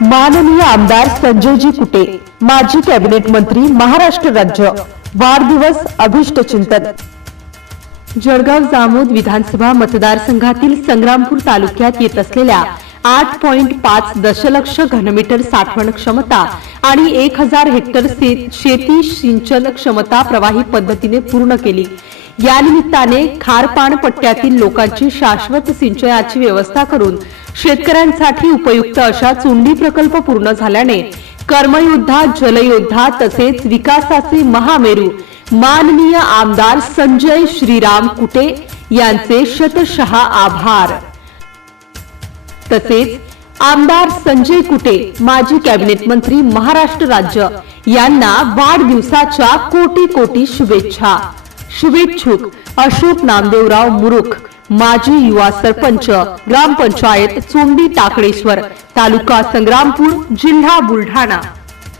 माननीय आमदार संजयजी कुटे माजी कॅबिनेट मंत्री महाराष्ट्र राज्य वाढदिवस अभिष्ट चिंतन. जळगाव जामोद विधानसभा मतदारसंघातील संग्रामपूर तालुक्यात येत असलेल्या आठ पॉइंट पाच दशलक्ष घनमीटर साठवण क्षमता आणि एक हजार हेक्टर शेती सिंचन क्षमता प्रवाही पद्धतीने पूर्ण केली. या निमित्ताने खारपाण पट्ट्यातील लोकांची शाश्वत सिंचनाची व्यवस्था करून शेतकऱ्यांसाठी उपयुक्त अशा चुंडी प्रकल्प पूर्ण झाल्याने कर्मयोद्धा जलयोद्धा तसेच विकासाचे महामेरू माननीय आमदार संजय श्रीराम कुटे यांचे शतशः आभार. तसेच आमदार संजय कुटे माजी कॅबिनेट मंत्री महाराष्ट्र राज्य यांना वाढदिवसाच्या कोटी कोटी शुभेच्छा. शुभेच्छुक अशोक नामदेवराव मुरुख माजी युवा सरपंच ग्रामपंचायत चोंडी टाकळेश्वर तालुका संग्रामपूर जिल्हा बुलढाणा.